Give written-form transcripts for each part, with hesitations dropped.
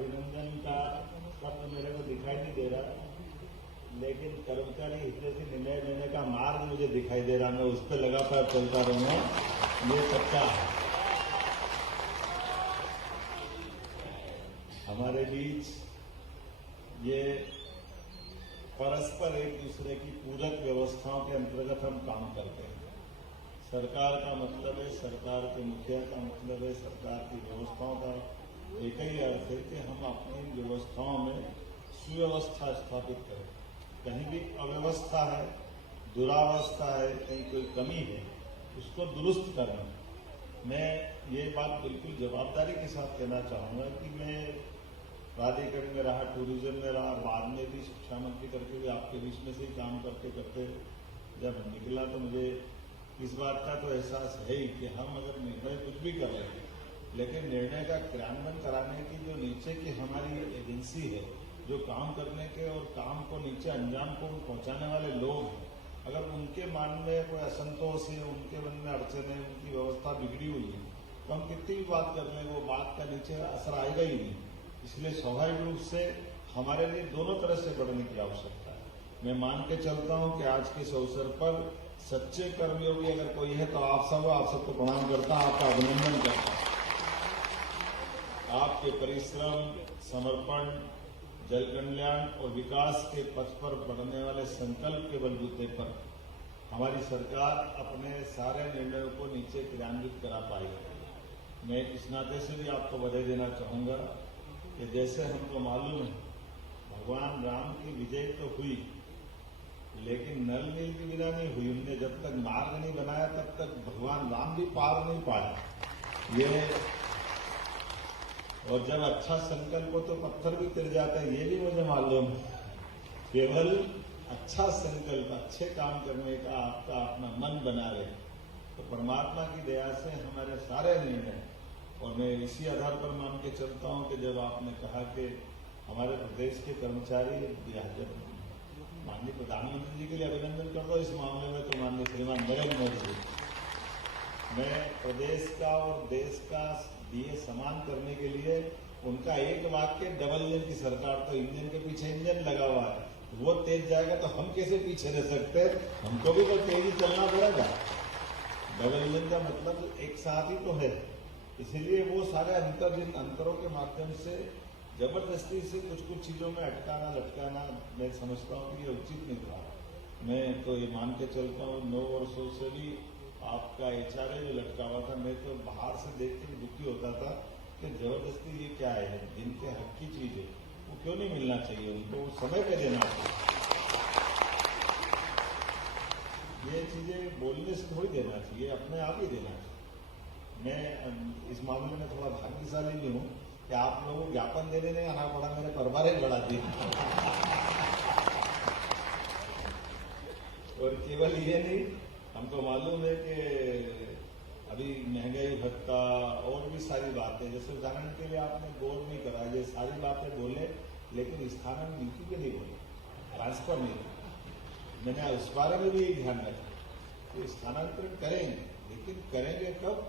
अभिनंदन का शब्द मेरे को दिखाई नहीं दे रहा, लेकिन कर्मचारी हिस्से से निर्णय लेने का मार्ग मुझे दिखाई दे रहा। मैं उस पर लगातार चलता रहूंगा, ये सच्चा है। हमारे बीच ये परस्पर एक दूसरे की पूरक व्यवस्थाओं के अंतर्गत हम काम करते हैं। सरकार का मतलब है, सरकार के मुखिया का मतलब है, सरकार की व्यवस्थाओं का एक ही अर्थ है कि हम अपनी व्यवस्थाओं में सुव्यवस्था स्थापित करें। कहीं भी अव्यवस्था है, दुरावस्था है, कहीं कोई कमी है, उसको दुरुस्त करना। मैं ये बात बिल्कुल जवाबदारी के साथ कहना चाहूंगा कि मैं प्राधिकरण में रहा, टूरिज्म में रहा, बाद में भी शिक्षा मंत्री करके भी आपके बीच में से ही काम करते करते जब निकला तो मुझे इस बात का तो एहसास है ही कि हम अगर निर्णय कुछ भी कर रहे हैं, लेकिन निर्णय का क्रियान्वयन कराने की जो नीचे की हमारी एजेंसी है, जो काम करने के और काम को नीचे अंजाम को पहुंचाने वाले लोग हैं, अगर उनके मन में कोई असंतोष है, उनके मन में अड़चन है, उनकी व्यवस्था बिगड़ी हुई है, तो हम कितनी भी बात कर लें वो बात का नीचे असर आएगा ही नहीं। इसलिए स्वाभाविक रूप से हमारे लिए दोनों तरह से बढ़ने की आवश्यकता है। मैं मान के चलता हूं कि आज के इस अवसर पर सच्चे कर्मयोगी अगर कोई है तो आप सबको प्रणाम करता, आपका अभिनंदन करता। आपके परिश्रम, समर्पण, जल कल्याण और विकास के पथ पर बढ़ने वाले संकल्प के बलबूते पर हमारी सरकार अपने सारे निर्णयों को नीचे क्रियान्वित करा पाएगी। मैं इस नाते से भी आपको बधाई देना चाहूंगा कि जैसे हमको मालूम है भगवान राम की विजय तो हुई, लेकिन नल नील के बिना नहीं हुई। उनने जब तक मार्ग नहीं बनाया तब तक भगवान राम भी पार नहीं पाया। ये और जब अच्छा संकल्प हो तो पत्थर भी तिर जाता है, ये भी मुझे मालूम है। केवल अच्छा संकल्प, अच्छे काम करने का आपका अपना मन बना रहे तो परमात्मा की दया से हमारे सारे निर्णय, और मैं इसी आधार पर मान के चलता हूं कि जब आपने कहा कि हमारे प्रदेश के कर्मचारी, जब माननीय प्रधानमंत्री जी के लिए अभिनंदन करता हूं इस मामले में, तो माननीय श्रीमान नरेंद्र मोदी जी, मैं प्रदेश का और देश का दिए समान करने के लिए उनका एक वाक्य, डबल इंजन की सरकार, तो इंजन के पीछे इंजन लगा हुआ है, वो तेज जाएगा तो हम कैसे पीछे रह सकते हैं? हमको भी तो तेज ही चलना पड़ेगा। डबल इंजन का मतलब एक साथ ही तो है। इसीलिए वो सारे अंतरों के माध्यम से जबरदस्ती से कुछ कुछ चीजों में अटकाना लटकाना मैं समझता हूँ कि ये उचित नहीं था। मैं तो ये मान के चलता हूँ 9 वर्षों से भी आपका एचआरए जो लटका हुआ था, मैं तो बाहर से देख के दुखी होता था कि जबरदस्ती ये क्या है, जिनके हक की चीज है वो क्यों नहीं मिलना चाहिए, उनको समय पे देना चाहिए। ये चीजें बोलने से थोड़ी देना चाहिए, अपने आप ही देना चाहिए। मैं इस मामले में थोड़ा भाग्यशाली भी हूँ कि आप लोगों को ज्ञापन देने नहीं आना पड़ा, मेरे परिवार ही बढ़ा दी। और केवल ये नहीं, हमको मालूम है कि अभी महंगाई भत्ता और भी सारी बातें, जैसे उदाहरण के लिए आपने गौर नहीं करा, ये सारी बातें बोले लेकिन स्थानांतरण नीति के नहीं बोले, ट्रांसफर नहीं। मैंने उस बारे में भी ध्यान रखा कि स्थानांतरण करेंगे, लेकिन करेंगे कब?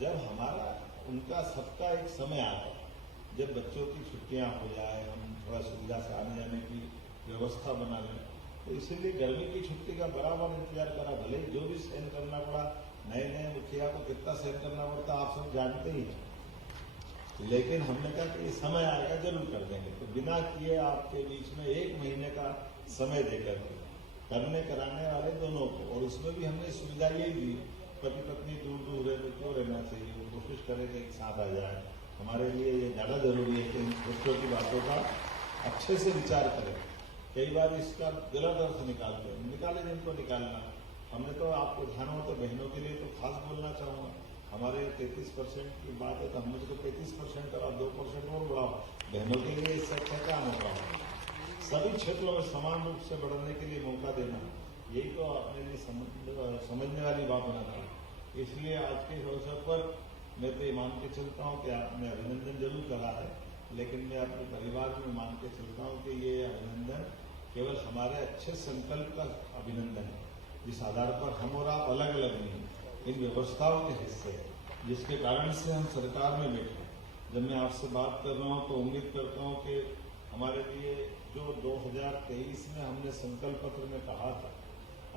जब हमारा उनका सबका एक समय आता है, जब बच्चों की छुट्टियां हो जाए, हम थोड़ा सुविधा से आने जाने की व्यवस्था बना लें। तो इसीलिए गर्मी की छुट्टी का बराबर इंतजार करा, भले जो भी सहन करना पड़ा। नए नए मुखिया को कितना सहन करना पड़ता आप सब जानते ही हैं, लेकिन हमने कहा कि ये समय आएगा जरूर कर देंगे। तो बिना किए आपके बीच में 1 महीने का समय देकर करने कराने वाले दोनों को, और उसमें भी हमने सुविधा यही दी, पति पत्नी दूर दूर है तो क्यों रहना चाहिए, वो कोशिश करें कि एक साथ आ जाए। हमारे लिए ये ज्यादा जरूरी है कि इन छोटी छोटी बातों का अच्छे से विचार करें। कई बार इसका गलत अर्थ निकालते हैं, निकाले जिनको निकालना। हमने तो आपको ध्यान हो तो बहनों के लिए तो खास बोलना चाहूंगा, हमारे 33% की बात है तो हमने तो 35% करा, 2% और बढ़ाओ। बहनों के लिए इससे अच्छा क्या मौका हो? सभी क्षेत्रों में समान रूप से बढ़ने के लिए मौका देना, यही तो अपने लिए समझने वाली बात होना था। इसलिए आज के अवसर पर मैं तो ये मान के चलता हूँ कि आपने अभिनंदन जरूर करा है, लेकिन मैं अपने परिवार में मान के चलता हूँ कि ये अभिनंदन केवल हमारे अच्छे संकल्प का अभिनंदन है, जिस आधार पर हम और आप अलग अलग नहीं, इन व्यवस्थाओं के हिस्से हैं, जिसके कारण से हम सरकार में बैठे। जब मैं आपसे बात कर रहा हूं तो उम्मीद करता हूं कि हमारे लिए जो 2023 में हमने संकल्प पत्र में कहा था,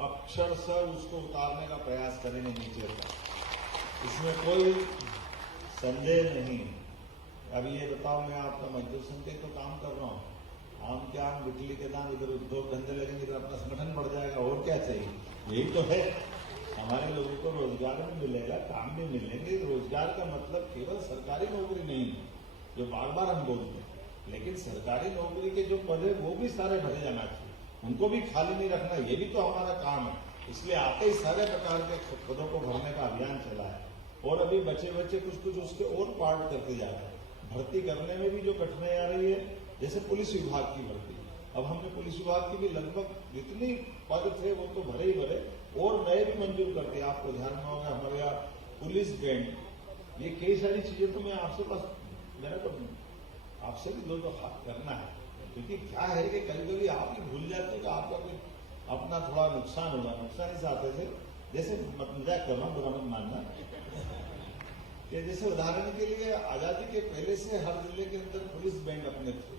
अक्षरशः उसको उतारने का प्रयास करेंगे नीचे तक, इसमें कोई संदेह नहीं। अब ये बताओ, मैं आपका मजदूर संघ के तो काम कर रहा हूँ, आम के आम बिजली के दाम, इधर उद्योग धंधे लगेंगे, इधर अपना संगठन बढ़ जाएगा, और क्या चाहिए? यही तो है। हमारे लोगों को रोजगार भी मिलेगा, काम भी मिलेंगे। रोजगार का मतलब केवल सरकारी नौकरी नहीं है, जो बार बार हम बोलते हैं, लेकिन सरकारी नौकरी के जो पद है वो भी सारे भरे जाना चाहिए, उनको भी खाली नहीं रखना, ये भी तो हमारा काम है। इसलिए आते ही सारे प्रकार के पदों को भरने का अभियान चला है, और अभी बच्चे कुछ कुछ उसके और पार्ट करते जा रहे हैं। भर्ती करने में भी जो कठिनाई आ रही है, जैसे पुलिस विभाग की भर्ती, अब हमने पुलिस विभाग की भी लगभग जितनी पद थे वो तो भरे ही भरे, और नए भी मंजूर कर दिए। आपको ध्यान में होगा हमारे यहाँ पुलिस बैंड, ये कई सारी चीजें तो मैं आपसे पास मेरा तो आपसे भी दो करना है, क्योंकि क्या है कि कभी कभी आप ही भूल जाते हो कि आपका कोई अपना थोड़ा नुकसान होगा, नुकसान इस आते थे। जैसे मजाक कर रहा हूँ, बुरा मत मानना, कि जैसे उदाहरण के लिए आजादी के पहले से हर जिले के अंदर पुलिस बैंड अपने थे।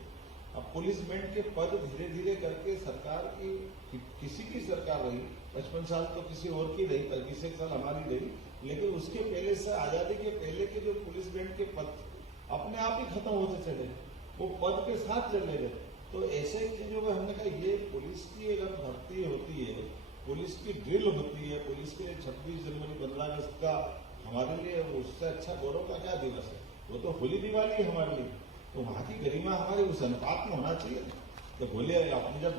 अब पुलिस बैंड के पद धीरे धीरे करके सरकार की, किसी की सरकार रही, 55 साल तो किसी और की रही, 25 साल हमारी रही, लेकिन उसके पहले से आजादी के पहले के जो पुलिस बैंड के पद अपने आप ही खत्म होते चले, वो पद के साथ चले गए। तो ऐसे चीजों में हमने कहा ये पुलिस की अगर भर्ती होती है, पुलिस की ड्रिल होती है, पुलिस के 26 जनवरी 15 अगस्त का हमारे लिए उससे अच्छा गौरव का क्या दिवस है? वो तो होली दिवाली है हमारे लिए, तो वहां की गरिमा हमारे उस अनुपात में होना चाहिए। तो बोले आपने जब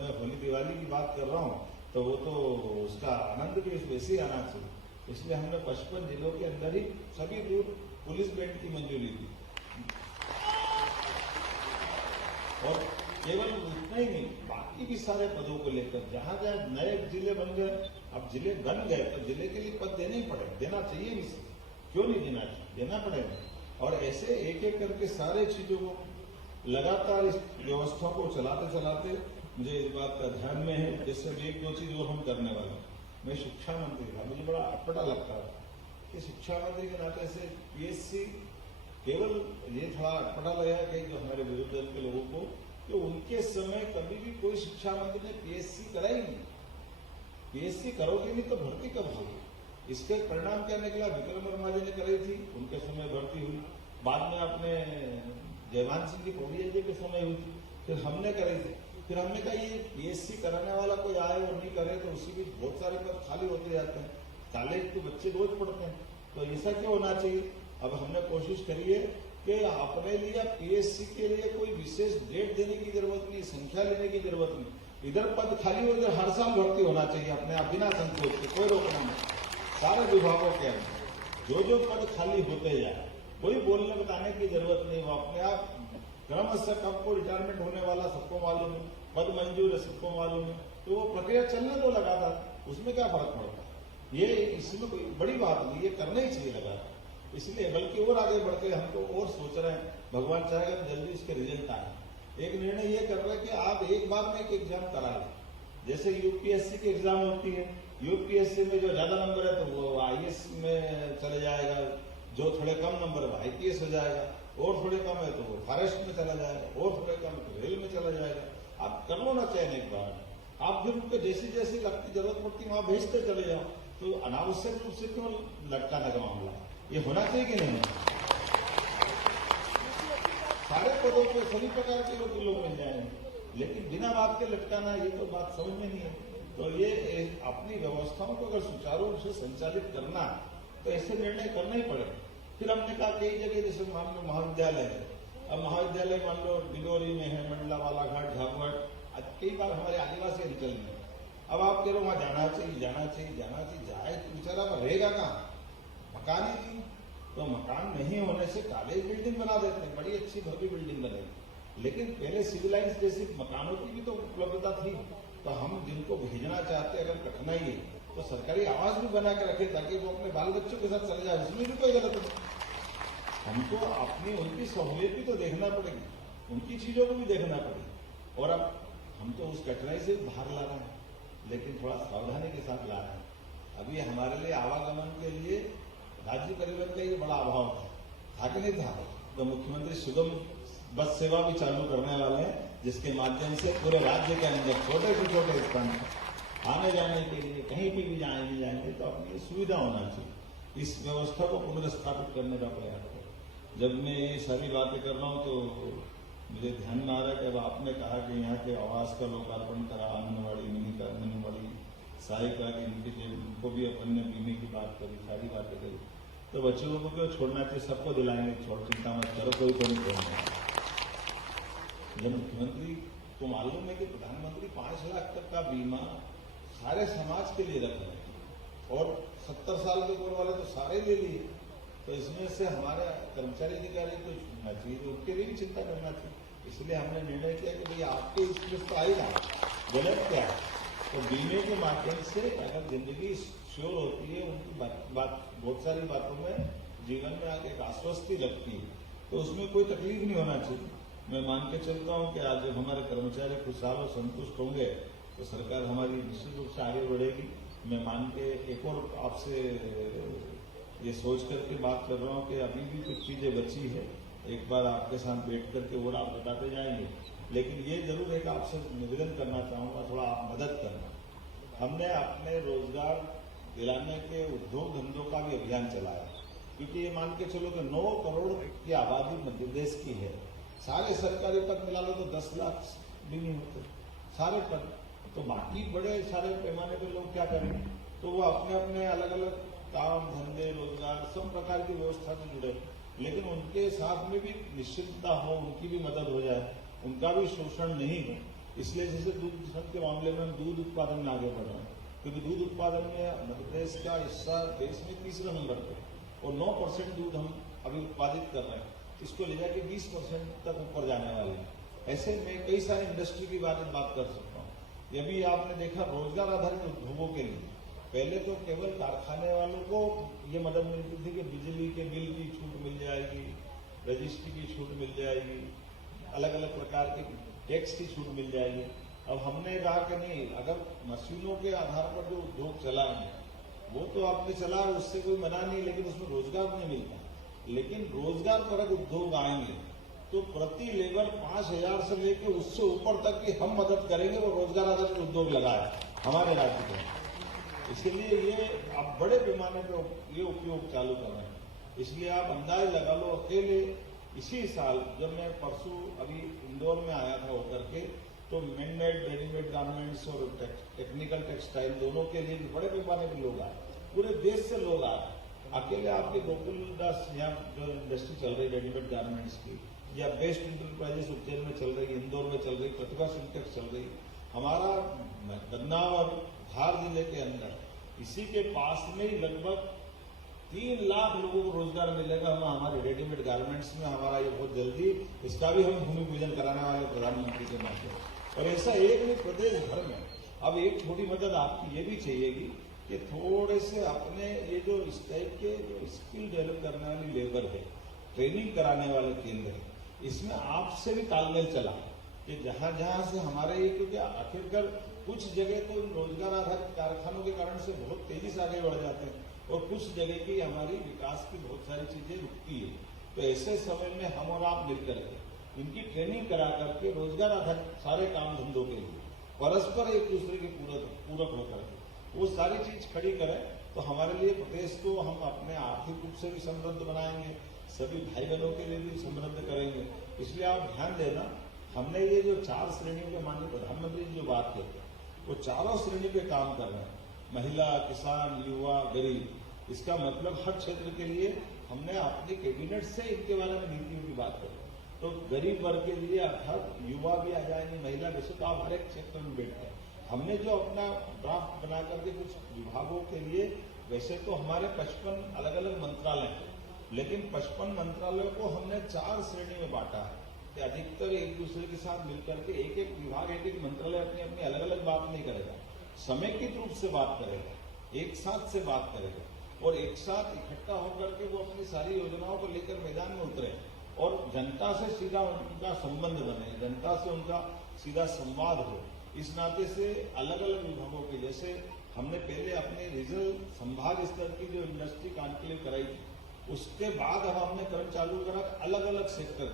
मैं होली दिवाली की बात कर रहा हूँ तो वो तो उसका आनंद भी वैसे ही आना चाहिए। इसलिए हमने 55 जिलों के अंदर ही सभी दूर पुलिस बैंड की मंजूरी दी, और केवल इतना ही नहीं, बाकी भी सारे पदों को लेकर जहां जहां नए जिले बन गए, अब जिले बन गए तो जिले के लिए पद देने ही पड़े, देना चाहिए भी, क्यों नहीं देना चाहिए, देना पड़ेगा। और ऐसे एक एक करके सारे चीजों को लगातार इस व्यवस्था को चलाते चलाते मुझे इस बात का ध्यान में है, जैसे एक दो चीज और हम करने वाले। मैं शिक्षा मंत्री था, मुझे बड़ा अटपटा लगता था कि शिक्षा मंत्री के नाते से पीएससी, केवल ये थोड़ा अटपटा लगा कि जो हमारे विरोधी दल के लोगों को, कि उनके समय कभी भी कोई शिक्षा मंत्री ने पीएससी कराई नहीं। पीएससी करोगे नहीं तो भर्ती कब होगी? इसके परिणाम क्या निकला? विक्रम वर्मा जी ने कराई थी, उनके समय भर्ती हुई, बाद में अपने जयमान सिंह की पौड़िया जी के समय हुई थी, फिर हमने कराई थी। फिर हमने कहा ये पीएससी कराने वाला कोई आए और नहीं करे तो उसी बीच बहुत सारे पद खाली होते जाते हैं, कॉलेज के बच्चे रोज पढ़ते हैं, तो ऐसा क्यों होना चाहिए? अब हमने कोशिश करी है कि अपने लिए पीएससी के लिए कोई विशेष डेट देने की जरूरत नहीं, संख्या लेने की जरूरत नहीं, इधर पद खाली हो, इधर हर साल भर्ती होना चाहिए अपने आप, बिना संकोच के, कोई रोकना नहीं। सारे विभागों के अंदर जो पद खाली होते जाए, कोई बोलने बताने की जरूरत नहीं, वो अपने आप क्रमशः कब को रिटायरमेंट होने वाला सबको मालूम है, पद मंजूर है सबको मालूम है, तो वो प्रक्रिया चलने दो लगातार, उसमें क्या फर्क पड़ता है? ये इसमें कोई बड़ी बात नहीं, ये करना ही चाहिए लगातार। इसलिए बल्कि और आगे बढ़ के हम तो और सोच रहे हैं, भगवान चाहेगा जल्दी इसके रिजल्ट आए। एक निर्णय ये कर रहे हैं कि आप एक बार में एक एग्जाम करा लें, जैसे यूपीएससी की एग्जाम होती है, यूपीएससी में जो ज्यादा नंबर है तो वो आईएएस में चले जाएगा, जो थोड़े कम नंबर है वो आईपीएस हो जाएगा, और थोड़े कम है तो वो फॉरेस्ट में चला जाएगा, और थोड़े कम है तो रेल में चला जाएगा। आप कर लो ना चयन एक बार, आप फिर उनको जैसी जैसी लगती जरूरत पड़ती वहां भेजते चले जाओ, तो अनावश्यक रूप से क्यों लटकाने का मामला? ये होना चाहिए कि नहीं? सारे पदों पे सभी प्रकार के लोग मिल जाएंगे, लेकिन बिना बात के लटकाना, ये तो बात समझ में नहीं है। तो ये अपनी व्यवस्थाओं को अगर सुचारू रूप से संचालित करना तो ऐसे निर्णय करना ही पड़ेगा। फिर हमने कहा कई जगह जैसे मान लो महाविद्यालय है, अब महाविद्यालय मान लो डिडोरी में है, मंडला, बालाघाट, झाबुआ, कई बार हमारे आदिवासी अंचल में, अब आप कह रहे हो वहां जाना चाहिए, जाना चाहिए, जाना चाहिए, जाए तो बेचारा रहेगा कहाँ? मकान ही नहीं, तो मकान नहीं होने से कॉलेज बिल्डिंग बना देते हैं, बड़ी अच्छी भव्य बिल्डिंग बनेगी, लेकिन पहले सिविल लाइन्स जैसी मकानों की भी तो उपलब्धता थी। तो हम जिनको भेजना चाहते अगर कठिनाई है तो सरकारी आवास भी बना के रखे ताकि वो अपने बाल बच्चों के साथ चले जाए, उसमें भी कोई गलत नहीं। हमको अपनी उनकी सहूलियत भी तो देखना पड़ेगी, उनकी चीजों को भी देखना पड़ेगी। और अब हम तो उस कठिनाई से बाहर ला रहे हैं, लेकिन थोड़ा सावधानी के साथ ला रहे हैं। अभी हमारे लिए आवागमन के लिए राज्य परिवहन का ये बड़ा अभाव था कि नहीं था? तो मुख्यमंत्री सुगम बस सेवा भी चालू करने वाले हैं, जिसके माध्यम से पूरे राज्य के अंदर छोटे से छोटे स्थान आने जाने के लिए कहीं भी जाएंगे तो अपनी सुविधा होना चाहिए। इस व्यवस्था को पुनर्स्थापित करने का प्रयास करें। जब मैं ये सारी बातें कर रहा हूँ तो मुझे ध्यान में आ रहा है कि अब आपने कहा कि यहाँ के आवास का लोकार्पण करा, आंगनबाड़ी, आंगनबाड़ी सहायिका की उनको भी अपन ने बीमे की बात करी, सारी बातें करी। तो बच्चों को क्यों छोड़ना चाहिए, सबको दिलाएंगे, छोड़ चिंता मत करो, कोई को नहीं छोड़ना। जब मुख्यमंत्री को मालूम है कि प्रधानमंत्री 5 लाख तक का बीमा सारे समाज के लिए रख रहे हैं और 70 साल के ऊपर वाले तो सारे ले लिए, तो इसमें से हमारे कर्मचारी अधिकारी को छूटना चाहिए, तो उनके लिए भी चिंता करना चाहिए। इसलिए हमने निर्णय किया कि भाई आपके इसमें तो आएगा, गलत क्या है, तो बीमे के माध्यम से अगर जिंदगी श्योर होती है, उनकी बात बहुत सारी बातों में जीवन में आगे एक आश्वस्ति लगती है, तो उसमें कोई तकलीफ नहीं होना चाहिए। मैं मान के चलता हूं कि आज जब हमारे कर्मचारी खुशहाल और संतुष्ट होंगे तो सरकार हमारी निश्चित रूप से आगे बढ़ेगी। मैं मान के एक और आपसे ये सोच करके बात कर रहा हूं कि अभी भी कुछ चीजें बची है, एक बार आपके साथ बैठ करके वो आप बताते जाएंगे, लेकिन ये जरूर एक आपसे निवेदन करना चाहूंगा, थोड़ा आप मदद करना। हमने अपने रोजगार दिलाने के उद्योग धंधों का भी अभियान चलाया, क्योंकि ये मान के चलो कि 9 करोड़ की आबादी मध्य प्रदेश की है, सारे सरकारी पद मिला लो तो 10 लाख भी नहीं होते सारे पद, तो बाकी बड़े सारे पैमाने पे लोग क्या करेंगे, तो वो अपने अपने अलग अलग काम धंधे रोजगार सब प्रकार की व्यवस्था से जुड़े, लेकिन उनके साथ में भी निश्चितता हो, उनकी भी मदद हो जाए, उनका भी शोषण नहीं हो। इसलिए जैसे दूध के मामले में हम दूध उत्पादन में आगे बढ़ रहे हैं, क्योंकि दूध उत्पादन में मध्य प्रदेश का हिस्सा देश में 3रे नंबर पे और 9% दूध हम अभी उत्पादित कर रहे हैं, इसको ले जाके 20% तक ऊपर जाने वाले हैं। ऐसे में कई सारे इंडस्ट्री की बात कर सकता हूँ। ये भी आपने देखा रोजगार आधारित उद्योगों के लिए पहले तो केवल कारखाने वालों को ये मदद मिलती थी कि बिजली के बिल की छूट मिल जाएगी, रजिस्ट्री की छूट मिल जाएगी, अलग अलग प्रकार के टैक्स की छूट मिल जाएगी। अब हमने कहा कि नहीं, अगर मशीनों के आधार पर जो उद्योग चलाएंगे वो तो आपने चला, उससे कोई मना नहीं, लेकिन उसमें रोजगार नहीं मिलता। लेकिन रोजगार परक उद्योग आएंगे तो प्रति लेबर 5,000 से लेकर उससे ऊपर तक की हम मदद करेंगे, वो रोजगार आधारित उद्योग लगाए हमारे राज्य में। इसलिए ये आप बड़े पैमाने पर ये उपयोग चालू कर रहे हैं। इसलिए आप अंदाज लगा लो, अकेले इसी साल जब मैं परसों अभी इंदौर में आया था होकर के, तो मैनमेड रेडीमेड गारमेंट्स और टेक्निकल टेक्सटाइल दोनों के लिए बड़े पैमाने पर लोग आए, पूरे देश से लोग आए। अकेले आपके गोकुलदास यहाँ जो इंडस्ट्री चल रही रेडीमेड गारमेंट्स की, या बेस्ट इंटरप्राइजेस उज्जैन में चल रही, इंदौर में चल रही, प्रतिभा सिंटेक्स चल रही, हमारा गन्ना और धार जिले के अंदर इसी के पास में ही लगभग 3 लाख लोगों को रोजगार मिलेगा। हम हमारे रेडीमेड गारमेंट्स में हमारा ये बहुत जल्दी इसका भी हम भूमि पूजन कराने वाले प्रधानमंत्री के माध्यम, और ऐसा एक नहीं प्रदेश भर में। अब एक छोटी मदद आपकी ये भी चाहिएगी कि थोड़े से अपने ये जो इस टाइप के जो स्किल डेवलप करने वाली लेबर है, ट्रेनिंग कराने वाले केंद्र है, इसमें आपसे भी तालमेल चला कि जहां जहां से हमारे ये, क्योंकि आखिरकार कुछ जगह तो रोजगार आधारित कारखानों के कारण से बहुत तेजी से आगे बढ़ जाते हैं और कुछ जगह की हमारी विकास की बहुत सारी चीजें रुकती है। तो ऐसे समय में हम और आप मिलकर के इनकी ट्रेनिंग करा करके रोजगार आधारित सारे काम धंधों के लिए परस्पर एक दूसरे के पूरक होकर वो सारी चीज खड़ी करें, तो हमारे लिए प्रदेश को हम अपने आर्थिक रूप से भी समृद्ध बनाएंगे, सभी भाई बहनों के लिए भी समृद्ध करेंगे। इसलिए आप ध्यान देना, हमने ये जो 4 श्रेणियों के माननीय प्रधानमंत्री जी जो बात करते हैं वो चारों श्रेणी पे काम कर रहे हैं, महिला, किसान, युवा, गरीब। इसका मतलब हर क्षेत्र के लिए हमने अपने कैबिनेट से इनके बारे में नीतियों की बात करें, तो गरीब वर्ग के लिए अर्थात युवा भी आ जाएंगे, महिला, वैसे तो आप हर एक क्षेत्र में बैठते हैं। हमने जो अपना ड्राफ्ट बना करके कुछ विभागों के लिए, वैसे तो हमारे 55 अलग अलग मंत्रालय हैं, लेकिन 55 मंत्रालयों को हमने 4 श्रेणी में बांटा है कि अधिकतर एक दूसरे के साथ मिलकर के एक एक विभाग, एक एक मंत्रालय अपनी अपनी अलग अलग बात नहीं करेगा, समेकित रूप से बात करेगा, एक साथ से बात करेगा और एक साथ इकट्ठा होकर के वो अपनी सारी योजनाओं को लेकर मैदान में उतरे और जनता से सीधा उनका संबंध बने, जनता से उनका सीधा संवाद हो। इस नाते से अलग अलग विभागों के, जैसे हमने पहले अपने रीजनल संभाग स्तर की जो इंडस्ट्री कॉन्क्लेव कराई थी, उसके बाद अब हमने क्रम चालू करा अलग अलग सेक्टर,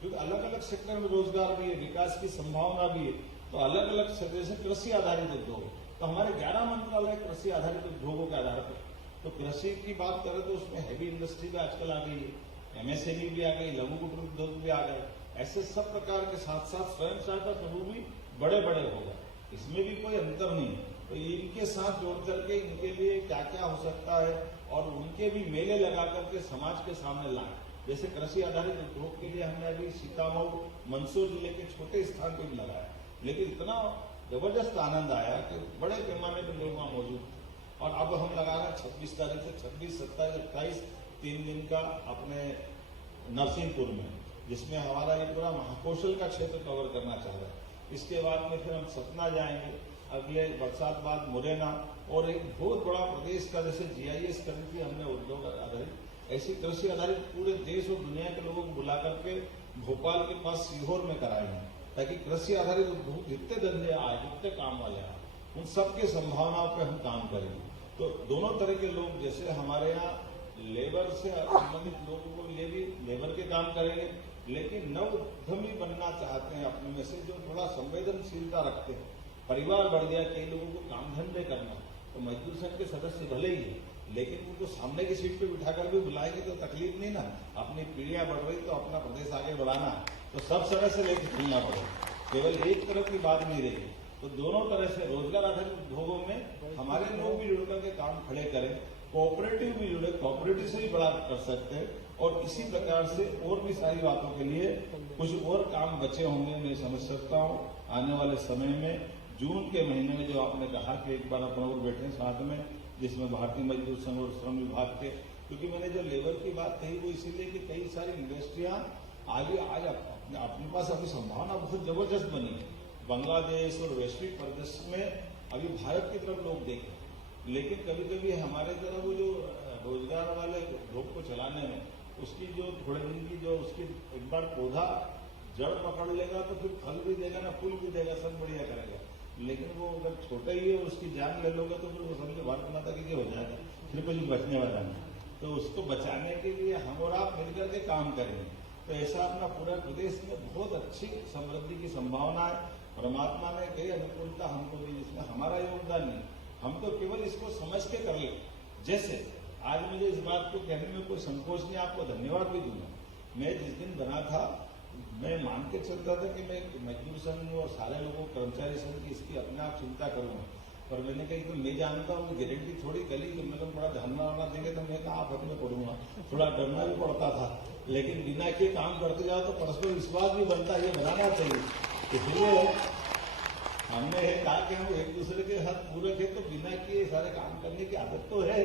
क्योंकि अलग अलग सेक्टर में रोजगार भी है, विकास की संभावना भी है। तो अलग अलग सेक्टर जैसे कृषि आधारित उद्योग, तो हमारे 11 मंत्रालय कृषि आधारित उद्योगों के आधार पर। तो कृषि की बात करें तो उसमें हैवी इंडस्ट्री भी आजकल आ गई है, एमएसएमई भी आ गई, लघु कुटीर उद्योग भी आ गए। ऐसे सब प्रकार के साथ साथ स्वयं सहायता समूह भी बड़े बड़े हो गए, इसमें भी कोई अंतर नहीं है। तो इनके साथ जोड़ करके इनके लिए क्या क्या हो सकता है और उनके भी मेले लगा करके समाज के सामने लाए। जैसे कृषि आधारित उद्योग के लिए हमने अभी सीतामऊ मंदसौर जिले के छोटे स्थान पर भी लगाया, लेकिन इतना जबरदस्त आनंद आया कि बड़े पैमाने पर लोग वहां मौजूद थे। और अब हम लगा रहे हैं 26 तारीख से 26, 27, 28 3 दिन का अपने नरसिंहपुर में, जिसमें हमारा ये पूरा महाकौशल का क्षेत्र कवर करना चाह रहा है। इसके बाद में फिर हम सतना जाएंगे, अगले बरसात बाद मुरैना, और एक बहुत बड़ा प्रदेश का जैसे GIS करी थी हमने उद्योग आधारित, ऐसी कृषि आधारित पूरे देश और दुनिया के लोगों को बुला करके भोपाल के पास सीहोर में कराएंगे, ताकि कृषि आधारित उद्योग जितने धंधे आए, जितने काम वाले आए, उन सबके संभावनाओं पे हम काम करेंगे। तो दोनों तरह के लोग, जैसे हमारे यहाँ लेबर से संबंधित लोगों को लिए भी लेबर के काम करेंगे, लेकिन नव उद्यमी बनना चाहते हैं अपने में से, जो थोड़ा संवेदनशीलता रखते हैं, परिवार बढ़ गया, कई लोगों को काम धंधे करना, तो मजदूर संघ के सदस्य भले ही है, लेकिन उनको सामने की सीट पे बिठाकर भी बुलाएंगे तो तकलीफ नहीं ना। अपनी पीढ़ियां बढ़ रही तो अपना प्रदेश आगे बढ़ाना, तो सब समय से लेकर चलना पड़ेगा, केवल एक तरफ की बात नहीं रही। तो दोनों तरह से रोजगार आधारित उद्योगों में हमारे लोग भी जुड़ करके काम खड़े करें, कोऑपरेटिव भी जुड़े, कोऑपरेटिव से भी बड़ा कर सकते हैं। और इसी प्रकार से और भी सारी बातों के लिए कुछ और काम बचे होंगे, मैं समझ सकता हूँ आने वाले समय में। जून के महीने में जो आपने कहा कि एक बार अपन और बैठे साथ में, जिसमें भारतीय मजदूर संघ और श्रम विभाग के, क्योंकि मैंने जो लेबर की बात कही वो इसीलिए कि कई सारी इंडस्ट्रियां आगे आज अपने पास अभी संभावना बहुत जबरदस्त बनी है। बांग्लादेश और वैश्विक परिदृश्य में अभी भारत की तरफ लोग देखें, लेकिन कभी कभी हमारे तरफ वो जो रोजगार वाले लोग को चलाने में उसकी जो थोड़े दिन की जो उसकी एक बार पौधा जड़ पकड़ लेगा तो फिर फल भी देगा ना, फूल भी देगा, सब बढ़िया करेगा। लेकिन वो अगर छोटा ही है उसकी जान ले लोगे तो फिर वो समझे भारत माता की हो जाएगा, फिर कुछ बचने वाला नहीं। तो उसको बचाने के लिए हम और आप मिलकर के काम करेंगे, तो ऐसा अपना पूरा प्रदेश में बहुत अच्छी समृद्धि की संभावना है। परमात्मा ने कई अनुकूलता हमको दी, जिसमें हमारा योगदान नहीं, हम तो केवल इसको समझ के कर ले। जैसे आज मुझे इस बात को कहने में कोई संकोच नहीं, आपको धन्यवाद भी दूंगा। मैं जिस दिन बना था मैं मान के चलता था कि मैं मजदूर संघ और सारे लोगों कर्मचारी संघ की इसकी अपने आप चिंता करूंगा, पर मैंने कही तो मैं जानता हूँ गारंटी थोड़ी गली कि मतलब थोड़ा ध्यान वाना देंगे तो मैं कहा आप में पढ़ूंगा, थोड़ा डरना भी पड़ता था। लेकिन बिना के काम करते जाओ तो परस्पर विश्वास भी बनता है, ये बनाना चाहिए। इसलिए हमने कहा कि हम एक दूसरे के साथ पूरे थे, तो बिना किए सारे काम करने की आदत तो है,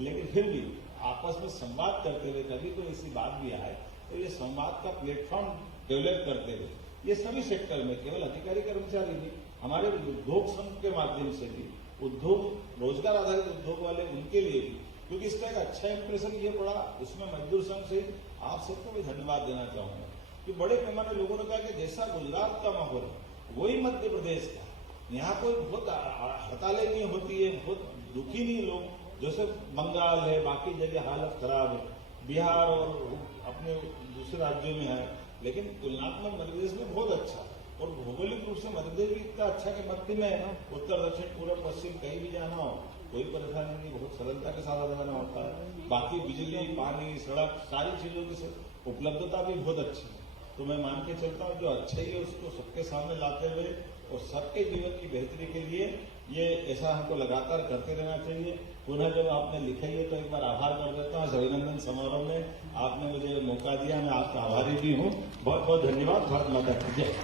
लेकिन फिर भी आपस में संवाद करते हुए कभी कोई ऐसी बात भी आए तो ये संवाद का प्लेटफॉर्म डेवलप करते हुए ये सभी सेक्टर में, केवल अधिकारी कर्मचारी नहीं, हमारे उद्योग संघ के माध्यम से भी उद्योग रोजगार आधारित उद्योग वाले उनके लिए भी, क्योंकि इसका एक अच्छा इंप्रेशन ये पड़ा। इसमें मजदूर संघ से आप सबको भी धन्यवाद देना चाहूंगा कि बड़े पैमाने लोगों ने कहा कि जैसा गुजरात का माहौल वही मध्य प्रदेश का, यहाँ कोई बहुत हड़तालें नहीं होती है, बहुत दुखी नहीं लोग, जैसे बंगाल है, बाकी जगह हालत खराब है, बिहार और अपने दूसरे राज्यों में है, लेकिन तुलनात्मक मध्य प्रदेश में बहुत अच्छा। और भौगोलिक रूप से मध्य प्रदेश भी इतना अच्छा कि मध्य में है, उत्तर दक्षिण पूर्व पश्चिम कहीं भी जाना हो कोई परेशानी नहीं, बहुत सरलता के साथ आना जाना होता है। बाकी बिजली, पानी, सड़क, सारी चीजों की उपलब्धता भी बहुत अच्छी है। तो मैं मान के चलता हूँ जो अच्छा ही है उसको सबके सामने लाते हुए और सबके जीवन की बेहतरी के लिए ये ऐसा हमको लगातार करते रहना चाहिए। पुनः जब आपने लिखा है तो एक बार आभार कर देता हूँ। अभिनंदन समारोह में आपने मुझे मौका दिया, मैं आपका आभारी भी हूँ। बहुत बहुत धन्यवाद। भारत माता की जय।